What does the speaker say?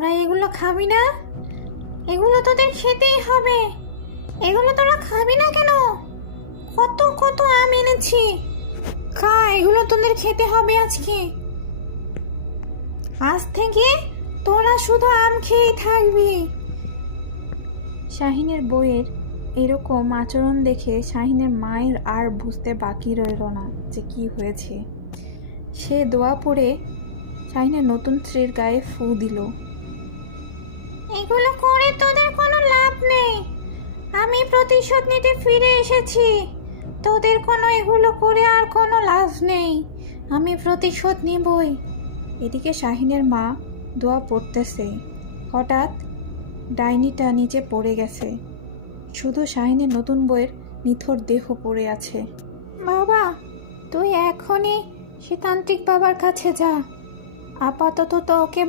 তোরা এগুলো খাবি না? এগুলো তোদের খেতেই হবে। এগুলো তোরা খাবি না কেন? কত কত আম এনেছি, খা, এগুলো তোদের খেতে হবে আজকে। আজ থেকে তোরা শুধু আম খেয়েই থাকবি। শাহিনের বউয়ের এরকম আচরণ দেখে শাহিনের মায়ের আর বুঝতে বাকি রইল না যে কি হয়েছে। সে দোয়া পড়ে শাহিনের নতুন স্ত্রীর গায়ে ফু দিল। এগুলো করে তোদের কোনো লাভ নেই। আমি প্রতিশোধ নিতে ফিরে এসেছি। তোদের কোনো এগুলো করে আর কোনো লাভ নেই। আমি প্রতিশোধ নেবই। এদিকে শাহিনের মা দোয়া পড়তেছে, হঠাৎ ডাইনিটা নিচে পড়ে গেছে। শুধু শাহিনের নতুন বউয়ের নিথর দেহ পড়ে আছে। বাবা, তুই এখনই সে তান্ত্রিক বাবার কাছে যা। আপাতত তো ওকে